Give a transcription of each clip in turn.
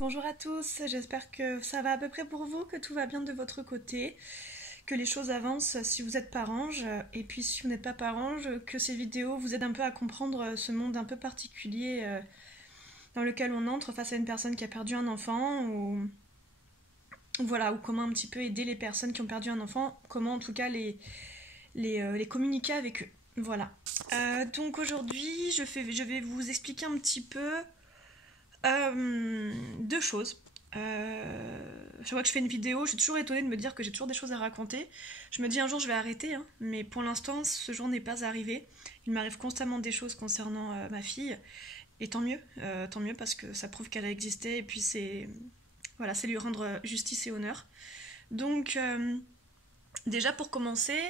Bonjour à tous, j'espère que ça va à peu près pour vous, que tout va bien de votre côté, que les choses avancent si vous êtes parents, et puis si vous n'êtes pas parents, que ces vidéos vous aident un peu à comprendre ce monde un peu particulier dans lequel on entre face à une personne qui a perdu un enfant, ou voilà, ou comment un petit peu aider les personnes qui ont perdu un enfant, comment en tout cas les communiquer avec eux. Voilà. Donc aujourd'hui, je vais vous expliquer un petit peu deux choses. Chaque fois que je fais une vidéo, je suis toujours étonnée de me dire que j'ai toujours des choses à raconter. Je me dis un jour je vais arrêter, hein, mais pour l'instant ce jour n'est pas arrivé. Il m'arrive constamment des choses concernant ma fille, et tant mieux parce que ça prouve qu'elle a existé et puis c'est lui rendre justice et honneur. Donc déjà pour commencer,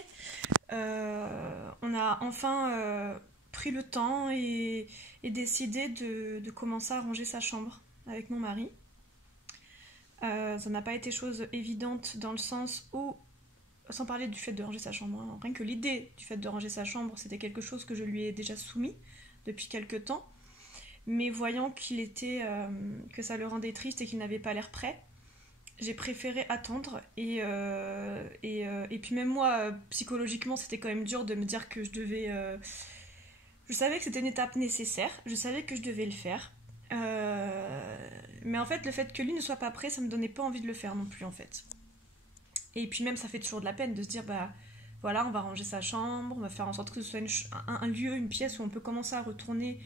on a enfin pris le temps et décidé de commencer à ranger sa chambre avec mon mari. Ça n'a pas été chose évidente dans le sens où, sans parler du fait de ranger sa chambre, hein, rien que l'idée du fait de ranger sa chambre, c'était quelque chose que je lui ai déjà soumis depuis quelques temps. Mais voyant que ça le rendait triste et qu'il n'avait pas l'air prêt, j'ai préféré attendre. Et puis même moi, psychologiquement, c'était quand même dur de me dire que je devais... Je savais que c'était une étape nécessaire, je savais que je devais le faire. Mais en fait, le fait que lui ne soit pas prêt, ça me donnait pas envie de le faire non plus, en fait. Et puis même, ça fait toujours de la peine de se dire, bah voilà, on va ranger sa chambre, on va faire en sorte que ce soit un lieu, une pièce où on peut commencer à retourner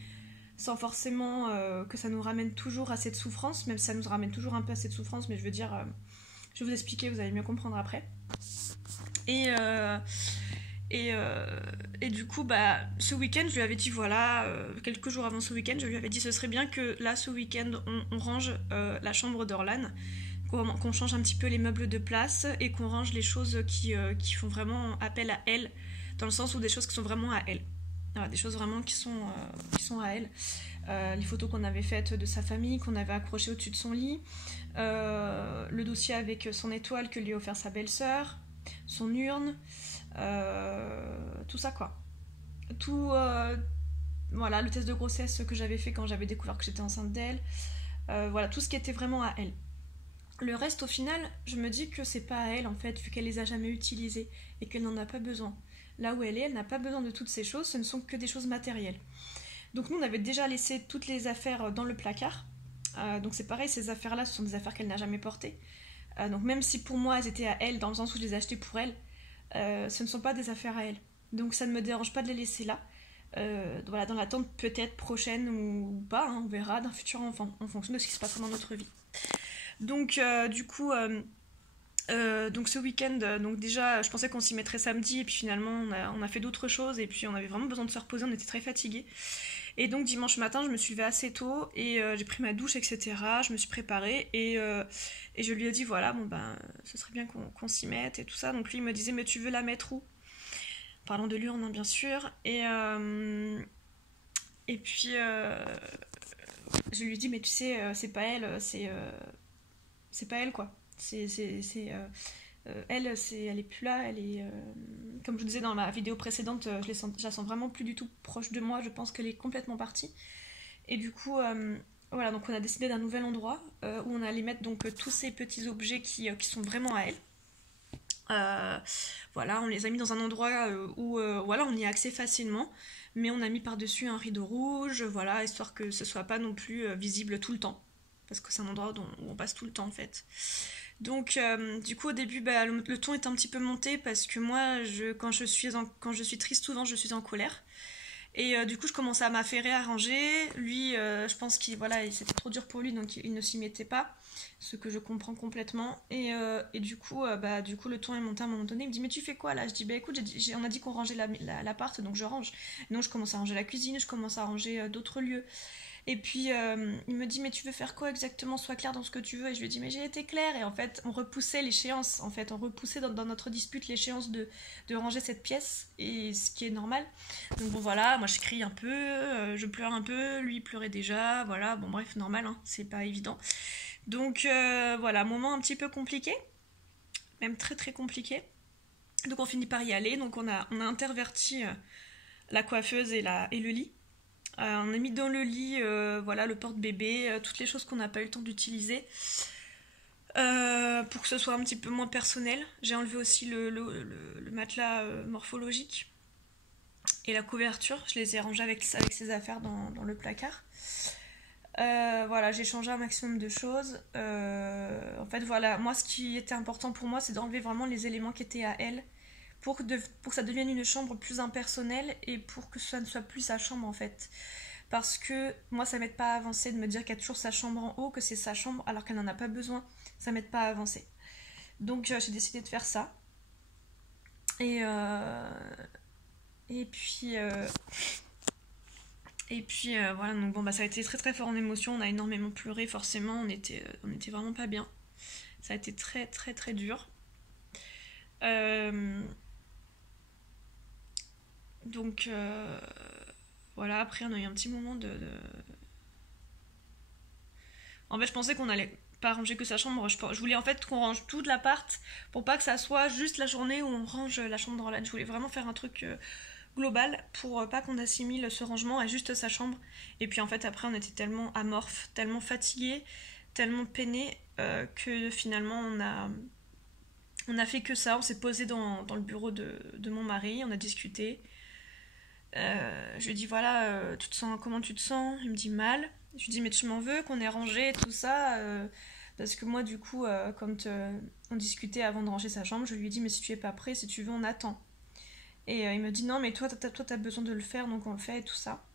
sans forcément que ça nous ramène toujours à cette souffrance, même si ça nous ramène toujours un peu à cette souffrance, mais je veux dire, je vais vous expliquer, vous allez mieux comprendre après. Et, euh, et du coup, bah, ce week-end, je lui avais dit, voilà, quelques jours avant ce week-end, je lui avais dit, ce serait bien que là, ce week-end, on range la chambre d'Orlan, qu'on change un petit peu les meubles de place et qu'on range les choses qui font vraiment appel à elle, dans le sens où des choses qui sont vraiment à elle. Voilà, des choses vraiment qui sont à elle. Les photos qu'on avait faites de sa famille, qu'on avait accrochées au-dessus de son lit, le dossier avec son étoile que lui a offert sa belle-sœur, son urne, tout ça quoi. Tout, voilà, le test de grossesse que j'avais fait quand j'avais découvert que j'étais enceinte d'elle, voilà, tout ce qui était vraiment à elle. Le reste, au final, je me dis que c'est pas à elle en fait, vu qu'elle les a jamais utilisées et qu'elle n'en a pas besoin. Là où elle n'a pas besoin de toutes ces choses, ce ne sont que des choses matérielles. Donc nous, on avait déjà laissé toutes les affaires dans le placard. Donc c'est pareil, ces affaires-là, ce sont des affaires qu'elle n'a jamais portées. Donc même si pour moi, elles étaient à elle, dans le sens où je les ai achetées pour elle, ce ne sont pas des affaires à elle. Donc ça ne me dérange pas de les laisser là. Voilà, dans l'attente peut-être prochaine ou pas, hein, on verra, d'un futur enfant, en fonction de ce qui se passera dans notre vie. Donc du coup, donc ce week-end, donc déjà, je pensais qu'on s'y mettrait samedi, et puis finalement, on a fait d'autres choses, et puis on avait vraiment besoin de se reposer, on était très fatigués. Et donc dimanche matin, je me suis levée assez tôt, et j'ai pris ma douche, etc. Je me suis préparée, et je lui ai dit, voilà, bon ben, ce serait bien qu'on s'y mette, et tout ça. Donc lui, il me disait, mais tu veux la mettre où? Parlant de l'urne, hein, bien sûr. Et puis, je lui ai dit, mais tu sais, c'est pas elle, c'est pas elle, quoi. Elle, elle est plus là, elle est. Comme je vous disais dans ma vidéo précédente, je la sens vraiment plus du tout proche de moi, je pense qu'elle est complètement partie. Et du coup, voilà, donc on a décidé d'un nouvel endroit où on allait mettre donc tous ces petits objets qui sont vraiment à elle. Euh, voilà, on les a mis dans un endroit où voilà, on y a accès facilement, mais on a mis par-dessus un rideau rouge, voilà, histoire que ce soit pas non plus visible tout le temps, parce que c'est un endroit où on passe tout le temps en fait. Donc, du coup, au début, bah, le ton est un petit peu monté parce que moi, quand je suis triste, souvent, je suis en colère. Et du coup, je commençais à m'affairer à ranger. Lui, je pense qu'il voilà, c'était trop dur pour lui, donc il ne s'y mettait pas, ce que je comprends complètement. Et du coup, le ton est monté à un moment donné. Il me dit, mais tu fais quoi là? Je dis, bah écoute, on a dit qu'on rangeait l'appart, donc je range. Et donc, je commence à ranger la cuisine, je commence à ranger d'autres lieux. Et puis il me dit, mais tu veux faire quoi exactement? Sois clair dans ce que tu veux. Et je lui dis, mais j'ai été claire. Et en fait, on repoussait l'échéance. En fait, on repoussait dans notre dispute l'échéance de ranger cette pièce. Et ce qui est normal. Donc bon, voilà, moi je crie un peu, je pleure un peu. Lui il pleurait déjà. Voilà, bon, bref, normal, hein, c'est pas évident. Donc voilà, moment un petit peu compliqué. Même très très compliqué. Donc on finit par y aller. Donc on a interverti la coiffeuse et le lit. On a mis dans le lit voilà, le porte-bébé, toutes les choses qu'on n'a pas eu le temps d'utiliser. Pour que ce soit un petit peu moins personnel. J'ai enlevé aussi le matelas morphologique et la couverture. Je les ai rangés avec ses affaires dans le placard. Voilà, j'ai changé un maximum de choses. En fait, voilà, moi, ce qui était important pour moi, c'est d'enlever vraiment les éléments qui étaient à elle pour que ça devienne une chambre plus impersonnelle et pour que ça ne soit plus sa chambre, en fait. Parce que moi, ça m'aide pas à avancer de me dire qu'il y a toujours sa chambre en haut, que c'est sa chambre alors qu'elle n'en a pas besoin. Ça m'aide pas à avancer. Donc, j'ai décidé de faire ça. Et, euh, et puis, euh, voilà, donc bon, bah, ça a été très très fort en émotion. On a énormément pleuré, forcément. On était vraiment pas bien. Ça a été très très très dur. Euh, donc, voilà, après, on a eu un petit moment En fait, je pensais qu'on allait pas ranger que sa chambre. Je voulais en fait qu'on range toute l'appart pour pas que ça soit juste la journée où on range la chambre d'Orlan. Je voulais vraiment faire un truc global pour pas qu'on assimile ce rangement à juste sa chambre. Et puis en fait, après, on était tellement amorphes, tellement fatigués, tellement peinés que finalement, on a fait que ça. On s'est posé dans le bureau de mon mari, on a discuté. Je lui ai dit voilà, comment tu te sens? Il me dit mal. Je lui dis mais tu m'en veux qu'on ait rangé tout ça parce que moi du coup quand on discutait avant de ranger sa chambre, je lui ai dit mais si tu es pas prêt, si tu veux on attend. Et il me dit non mais toi t'as besoin de le faire donc on le fait et tout ça.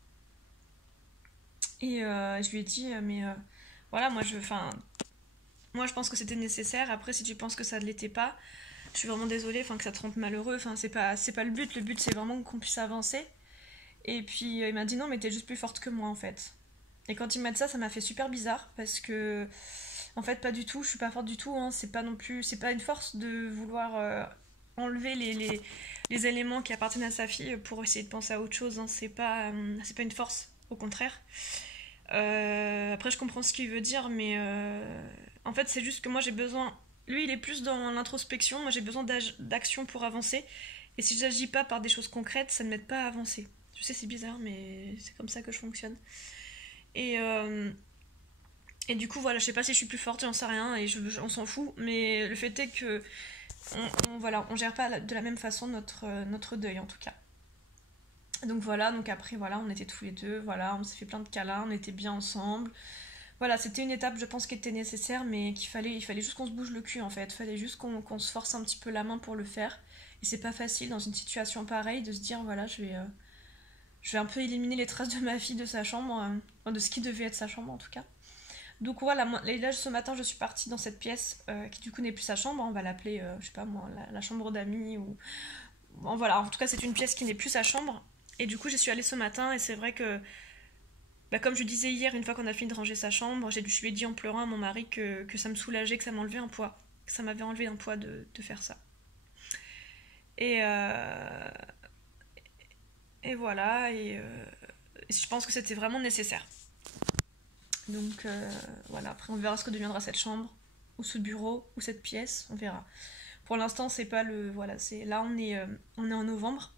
Et je lui ai dit mais voilà moi je pense que c'était nécessaire. Après si tu penses que ça ne l'était pas, je suis vraiment désolée que ça te rende malheureux. C'est pas le but. Le but c'est vraiment qu'on puisse avancer. Et puis il m'a dit non mais t'es juste plus forte que moi en fait. Et quand il m'a dit ça, ça m'a fait super bizarre parce que en fait pas du tout, je suis pas forte du tout, hein. C'est pas non plus, c'est pas une force de vouloir enlever les éléments qui appartiennent à sa fille pour essayer de penser à autre chose, hein. C'est pas une force, au contraire. Après je comprends ce qu'il veut dire, mais en fait c'est juste que moi j'ai besoin, lui il est plus dans l'introspection, moi j'ai besoin d'action pour avancer. Et si j'agis pas par des choses concrètes, ça ne m'aide pas à avancer. Je sais, c'est bizarre, mais c'est comme ça que je fonctionne. Et, euh, et du coup, voilà, je sais pas si je suis plus forte, j'en sais rien, et on s'en fout. Mais le fait est que voilà, on gère pas de la même façon notre deuil, en tout cas. Donc voilà, donc après, voilà, on était tous les deux, voilà, on s'est fait plein de câlins, on était bien ensemble. Voilà, c'était une étape, je pense, qui était nécessaire, mais il fallait juste qu'on se bouge le cul, en fait. Il fallait juste qu'on se force un petit peu la main pour le faire. Et c'est pas facile, dans une situation pareille, de se dire, voilà, je vais un peu éliminer les traces de ma fille de sa chambre, de ce qui devait être sa chambre en tout cas. Donc voilà, et là ce matin je suis partie dans cette pièce qui du coup n'est plus sa chambre, on va l'appeler, je sais pas moi, la chambre d'amis ou... Bon, voilà, en tout cas c'est une pièce qui n'est plus sa chambre. Et du coup j'y suis allée ce matin et c'est vrai que, bah, comme je disais hier, une fois qu'on a fini de ranger sa chambre, je lui ai dit en pleurant à mon mari que ça me soulageait, que ça m'enlevait un poids, que ça m'avait enlevé un poids de faire ça. Et, et voilà, je pense que c'était vraiment nécessaire. Donc voilà, après on verra ce que deviendra cette chambre, ou ce bureau, ou cette pièce, on verra. Pour l'instant, c'est pas le. Voilà, là on est en novembre.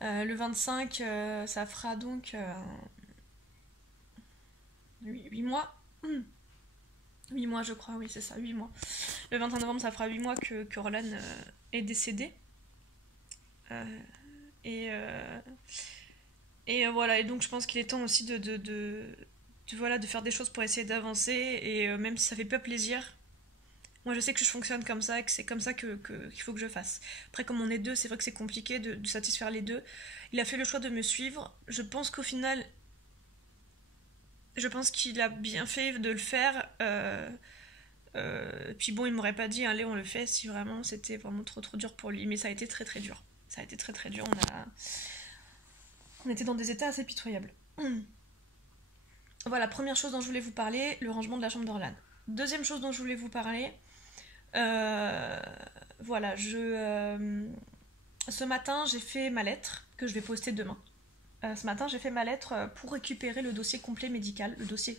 Le 25, ça fera donc 8 mois. 8 mois, je crois, oui, c'est ça, 8 mois. Le 21 novembre, ça fera 8 mois que Roland est décédé. Euh, et, euh, voilà, et donc je pense qu'il est temps aussi voilà, de faire des choses pour essayer d'avancer. Et même si ça fait pas plaisir, moi je sais que je fonctionne comme ça et que c'est comme ça qu'il faut que je fasse. Après, comme on est deux, c'est vrai que c'est compliqué de satisfaire les deux. Il a fait le choix de me suivre. Je pense qu'au final, je pense qu'il a bien fait de le faire. Puis bon, il m'aurait pas dit, allez, on le fait si vraiment c'était vraiment trop trop dur pour lui. Mais ça a été très très dur. Ça a été très très dur. On était dans des états assez pitoyables. Voilà, première chose dont je voulais vous parler, le rangement de la chambre d'Orlan. Deuxième chose dont je voulais vous parler, voilà, ce matin j'ai fait ma lettre que je vais poster demain. Ce matin j'ai fait ma lettre pour récupérer le dossier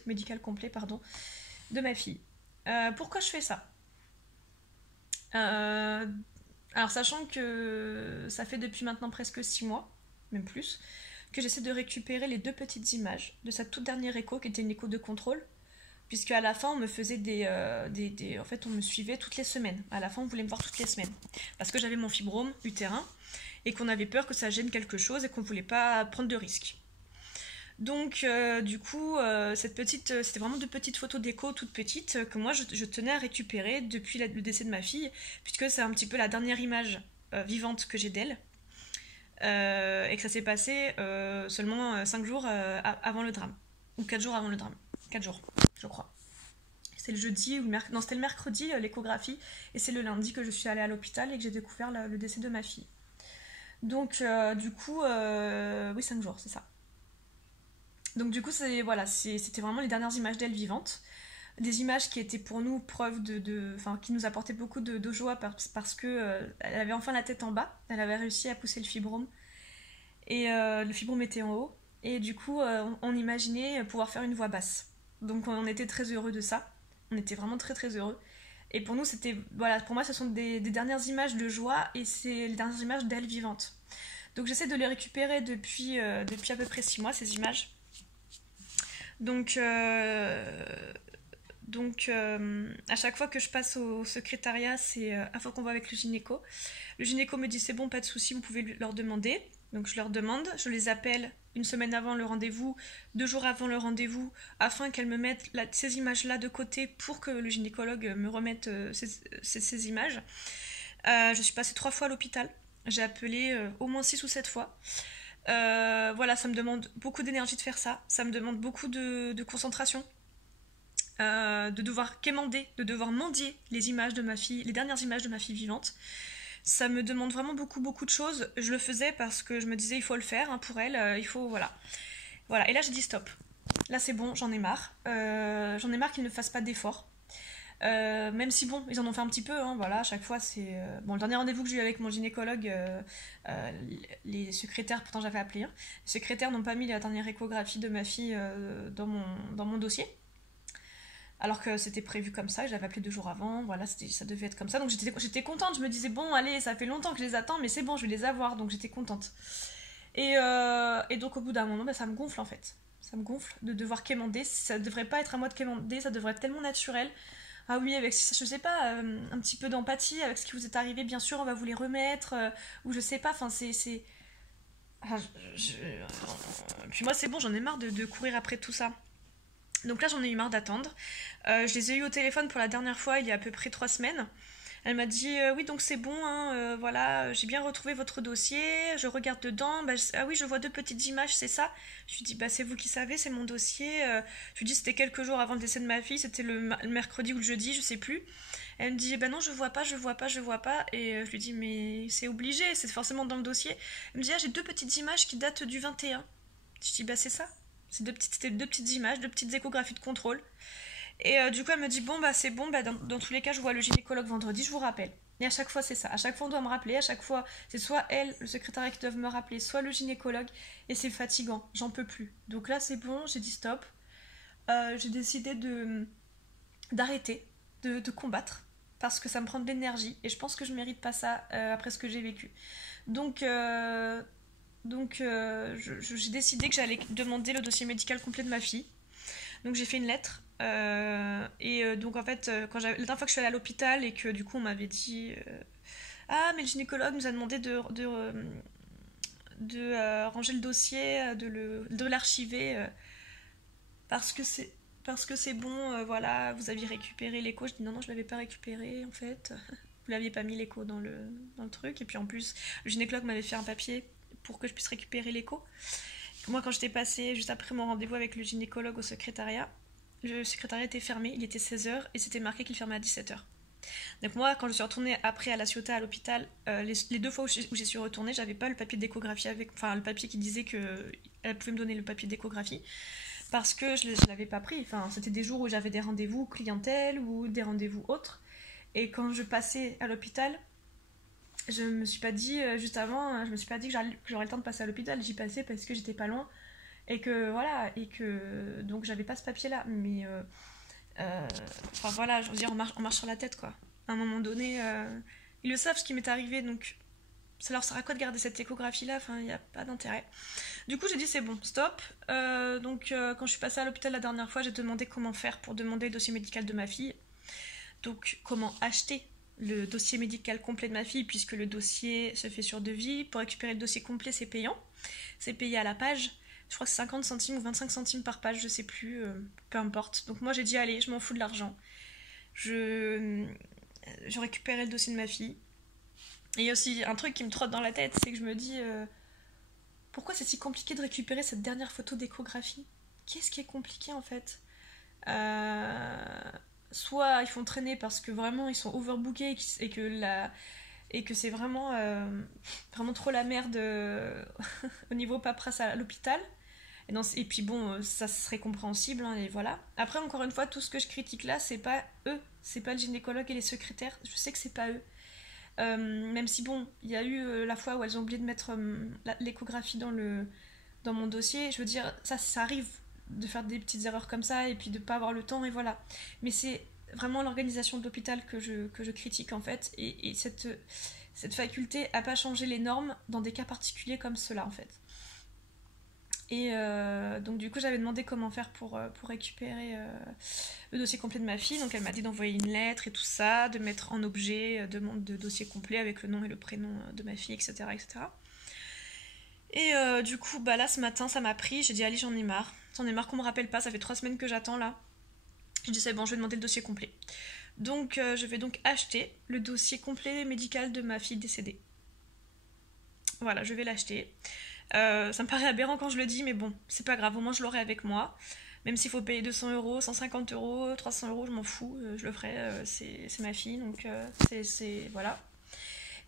médical complet, pardon, de ma fille. Pourquoi je fais ça? Alors sachant que ça fait depuis maintenant presque 6 mois, même plus, que j'essaie de récupérer les 2 petites images de sa toute dernière écho, qui était une écho de contrôle, puisque à la fin, on me faisait en fait, on me suivait toutes les semaines. À la fin, on voulait me voir toutes les semaines. Parce que j'avais mon fibrome utérin, et qu'on avait peur que ça gêne quelque chose, et qu'on voulait pas prendre de risques. Donc, du coup, c'était vraiment 2 petites photos d'écho, toutes petites, que moi, je tenais à récupérer depuis le décès de ma fille, puisque c'est un petit peu la dernière image vivante que j'ai d'elle. Et que ça s'est passé seulement 5 jours avant le drame. Ou 4 jours avant le drame. 4 jours, je crois. C'est le jeudi, ou non, c'était le mercredi, l'échographie, et c'est le lundi que je suis allée à l'hôpital et que j'ai découvert le décès de ma fille. Donc, du coup, oui, 5 jours, c'est ça. Donc, du coup, c'était vraiment les dernières images d'elle vivante. Des images qui étaient pour nous preuve qui nous apportaient beaucoup de joie parce que elle avait enfin la tête en bas, elle avait réussi à pousser le fibrome et le fibrome était en haut et du coup on imaginait pouvoir faire une voix basse. Donc on était très heureux de ça, on était vraiment très très heureux. Et pour nous pour moi ce sont des dernières images de joie et c'est les dernières images d'elle vivante. Donc j'essaie de les récupérer depuis à peu près 6 mois ces images. Donc à chaque fois que je passe au secrétariat, c'est à fois qu'on voit avec le gynéco. Le gynéco me dit c'est bon, pas de souci, vous pouvez leur demander. Donc je leur demande, je les appelle une semaine avant le rendez-vous, 2 jours avant le rendez-vous, afin qu'elles me mettent ces images-là de côté pour que le gynécologue me remette ces images. Je suis passée 3 fois à l'hôpital. J'ai appelé au moins 6 ou 7 fois. Voilà, ça me demande beaucoup d'énergie de faire ça. Ça me demande beaucoup de concentration. De devoir quémander, de devoir mendier les images de ma fille, les dernières images de ma fille vivante. Ça me demande vraiment beaucoup de choses. Je le faisais parce que je me disais il faut le faire hein, pour elle, il faut voilà. Et là j'ai dit stop. Là c'est bon, j'en ai marre. J'en ai marre qu'ils ne fassent pas d'efforts. Même si bon, ils en ont fait un petit peu, hein, voilà, à chaque fois c'est... Bon, le dernier rendez-vous que j'ai eu avec mon gynécologue, les secrétaires, pourtant j'avais appelé, hein, les secrétaires n'ont pas mis la dernière échographie de ma fille dans mon dossier. Alors que c'était prévu comme ça, j'avais appelé 2 jours avant, voilà, ça devait être comme ça. Donc j'étais contente, je me disais, bon, allez, ça fait longtemps que je les attends, mais c'est bon, je vais les avoir, donc j'étais contente. Et donc au bout d'un moment, ça me gonfle en fait. Ça me gonfle de devoir quémander, ça devrait pas être à moi de quémander, ça devrait être tellement naturel. Ah oui, avec, je sais pas, un petit peu d'empathie avec ce qui vous est arrivé, bien sûr, on va vous les remettre, ou je sais pas, enfin c'est... Enfin, puis moi c'est bon, j'en ai marre de courir après tout ça. Donc là, j'en ai eu marre d'attendre. Je les ai eu au téléphone pour la dernière fois, il y a à peu près 3 semaines. Elle m'a dit oui, donc c'est bon, hein, voilà, j'ai bien retrouvé votre dossier, je regarde dedans, ah oui, je vois 2 petites images, c'est ça. Je lui dis c'est vous qui savez, c'est mon dossier. Je lui dis c'était quelques jours avant le décès de ma fille, c'était le mercredi ou le jeudi, je sais plus. Elle me dit non, je vois pas. Et je lui dis mais c'est obligé, c'est forcément dans le dossier. Elle me dit j'ai 2 petites images qui datent du 21. Je dis c'est ça. C'était 2 petites images, 2 petites échographies de contrôle. Et du coup, elle me dit c'est bon, dans tous les cas, je vois le gynécologue vendredi, je vous rappelle. Et à chaque fois, c'est ça. À chaque fois, on doit me rappeler. À chaque fois, c'est soit elle, le secrétariat, qui doivent me rappeler, soit le gynécologue. Et c'est fatigant. J'en peux plus. Donc là, c'est bon, j'ai dit stop. J'ai décidé d'arrêter, de combattre. Parce que ça me prend de l'énergie. Et je pense que je mérite pas ça après ce que j'ai vécu. Donc j'ai décidé que j'allais demander le dossier médical complet de ma fille. Donc j'ai fait une lettre. Donc en fait, la dernière fois que je suis allée à l'hôpital et que du coup on m'avait dit ah mais le gynécologue nous a demandé de ranger le dossier, de l'archiver parce que c'est bon, voilà, vous aviez récupéré l'écho. Je dis non, je l'avais pas récupéré en fait. Vous l'aviez pas mis l'écho dans le truc. Et puis en plus, le gynécologue m'avait fait un papier pour que je puisse récupérer l'écho. Moi, quand j'étais passée juste après mon rendez-vous avec le gynécologue au secrétariat, le secrétariat était fermé, il était 16h et c'était marqué qu'il fermait à 17h. Donc moi, quand je suis retournée après à la Ciotat à l'hôpital, les 2 fois où j'y suis retournée, j'avais pas le papier d'échographie le papier qui disait qu'elle pouvait me donner le papier d'échographie parce que je l'avais pas pris. Enfin, c'était des jours où j'avais des rendez-vous clientèle ou des rendez-vous autres. Et quand je passais à l'hôpital, je me suis pas dit juste avant, je me suis pas dit que j'aurais le temps de passer à l'hôpital. J'y passais parce que j'étais pas loin et que voilà, et que donc j'avais pas ce papier là. Mais enfin voilà, je veux dire, on marche sur la tête quoi. À un moment donné, ils le savent ce qui m'est arrivé, donc ça leur sert à quoi de garder cette échographie là, enfin il n'y a pas d'intérêt. Du coup j'ai dit c'est bon, stop. Quand je suis passée à l'hôpital la dernière fois, j'ai demandé comment faire pour demander le dossier médical de ma fille. Donc comment acheter le dossier médical complet de ma fille, puisque le dossier se fait sur devis. Pour récupérer le dossier complet, c'est payant. C'est payé à la page. Je crois que c'est 50 centimes ou 25 centimes par page, je sais plus, peu importe. Donc moi j'ai dit allez, je m'en fous de l'argent. Je récupérais le dossier de ma fille. Et il y a aussi un truc qui me trotte dans la tête, c'est que je me dis pourquoi c'est si compliqué de récupérer cette dernière photo d'échographie? Qu'est-ce qui est compliqué en fait? Soit ils font traîner parce que vraiment ils sont overbookés et que c'est vraiment, vraiment trop la merde au niveau paperasse à l'hôpital. Et puis bon, ça serait compréhensible, hein, et voilà. Après, encore une fois, tout ce que je critique là, c'est pas eux, c'est pas le gynécologue et les secrétaires, je sais que c'est pas eux. Même si bon, il y a eu la fois où elles ont oublié de mettre l'échographie dans mon dossier, je veux dire, ça arrive de faire des petites erreurs comme ça et puis de pas avoir le temps et voilà. Mais c'est vraiment l'organisation de l'hôpital que je critique en fait, et cette faculté à pas changer les normes dans des cas particuliers comme ceux-là en fait. Et donc du coup j'avais demandé comment faire pour récupérer le dossier complet de ma fille. Donc elle m'a dit d'envoyer une lettre et tout ça, de mettre en objet demande de dossier complet avec le nom et le prénom de ma fille, etc. etc. Et du coup bah là ce matin ça m'a pris, j'ai dit allez j'en ai marre qu'on me rappelle pas, ça fait 3 semaines que j'attends là. J'ai dit c'est bon, je vais demander le dossier complet. Donc je vais donc acheter le dossier complet médical de ma fille décédée. Voilà, je vais l'acheter. Ça me paraît aberrant quand je le dis, mais bon, c'est pas grave, au moins je l'aurai avec moi. Même s'il faut payer 200€, 150€, 300€, je m'en fous, je le ferai, c'est ma fille, donc voilà.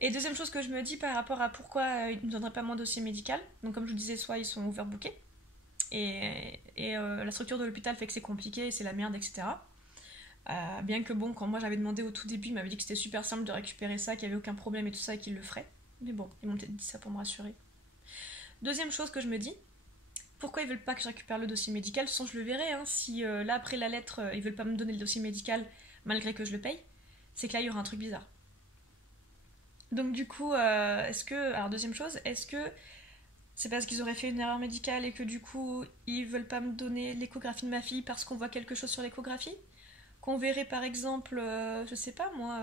Et deuxième chose que je me dis par rapport à pourquoi ils ne me donneraient pas mon dossier médical, donc comme je vous disais, soit ils sont overbookés, et la structure de l'hôpital fait que c'est compliqué, c'est la merde, etc. Bien que bon, quand moi j'avais demandé au tout début, ils m'avaient dit que c'était super simple de récupérer ça, qu'il n'y avait aucun problème et tout ça, et qu'ils le feraient. Mais bon, ils m'ont peut-être dit ça pour me rassurer. Deuxième chose que je me dis, pourquoi ils veulent pas que je récupère le dossier médical? Sans je le verrai, hein, si là après la lettre ils veulent pas me donner le dossier médical malgré que je le paye, c'est que là il y aura un truc bizarre. Donc du coup, alors deuxième chose, est-ce que c'est parce qu'ils auraient fait une erreur médicale et que du coup ils veulent pas me donner l'échographie de ma fille parce qu'on voit quelque chose sur l'échographie? Qu'on verrait par exemple, je sais pas moi,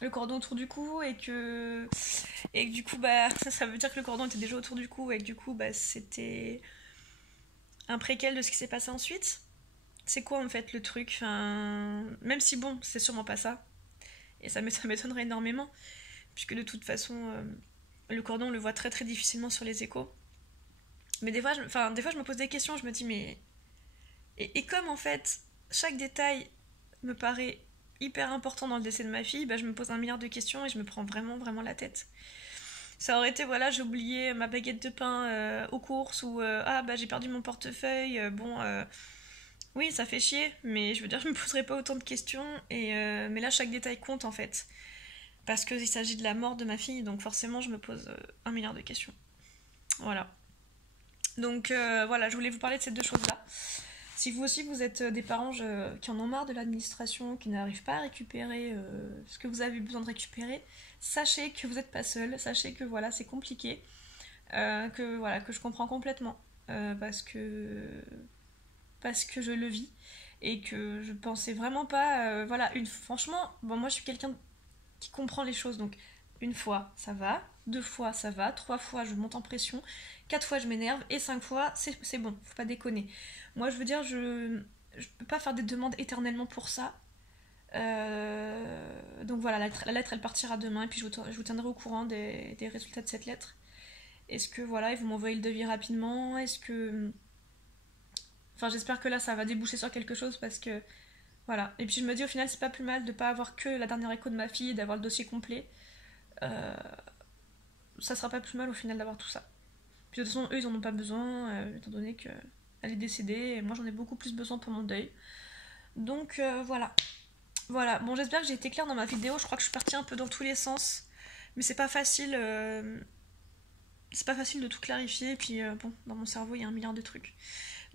le cordon autour du cou et que du coup bah ça veut dire que le cordon était déjà autour du cou et que du coup bah c'était un préquel de ce qui s'est passé ensuite. C'est quoi en fait le truc, enfin, même si bon c'est sûrement pas ça et ça m'étonnerait énormément puisque de toute façon le cordon on le voit très très difficilement sur les échos, mais des fois je me pose des questions, je me dis mais et comme en fait chaque détail me paraît hyper important dans le décès de ma fille, bah, je me pose un milliard de questions et je me prends vraiment vraiment la tête. Ça aurait été voilà, j'ai oublié ma baguette de pain aux courses, ou ah bah j'ai perdu mon portefeuille, oui ça fait chier, mais je veux dire je me poserai pas autant de questions, mais là chaque détail compte en fait, parce qu'il s'agit de la mort de ma fille, donc forcément je me pose un milliard de questions. Voilà. Donc voilà, je voulais vous parler de ces deux choses là. Si vous aussi vous êtes des parents qui en ont marre de l'administration, qui n'arrivent pas à récupérer ce que vous avez besoin de récupérer, sachez que vous n'êtes pas seul, sachez que voilà c'est compliqué, que je comprends complètement, parce que je le vis et que je pensais vraiment pas, franchement, bon moi je suis quelqu'un qui comprend les choses, donc une fois ça va, 2 fois ça va, 3 fois je monte en pression, 4 fois je m'énerve et 5 fois c'est bon, faut pas déconner. Moi je veux dire, je peux pas faire des demandes éternellement pour ça. Donc voilà, la lettre elle partira demain et puis je vous tiendrai au courant des résultats de cette lettre. Est-ce que voilà, ils vont m'envoyer le devis rapidement? Est-ce que. Enfin, j'espère que là ça va déboucher sur quelque chose parce que. Voilà. Et puis je me dis au final, c'est pas plus mal de pas avoir que la dernière écho de ma fille et d'avoir le dossier complet. Ça sera pas plus mal au final d'avoir tout ça. Puis de toute façon, eux ils en ont pas besoin, étant donné qu'elle est décédée et moi j'en ai beaucoup plus besoin pour mon deuil. Donc voilà. Voilà, bon j'espère que j'ai été claire dans ma vidéo, je crois que je suis partie un peu dans tous les sens, mais c'est pas facile de tout clarifier, et puis bon, dans mon cerveau il y a un milliard de trucs.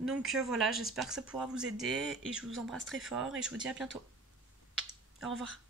Donc voilà, j'espère que ça pourra vous aider, et je vous embrasse très fort, et je vous dis à bientôt. Au revoir.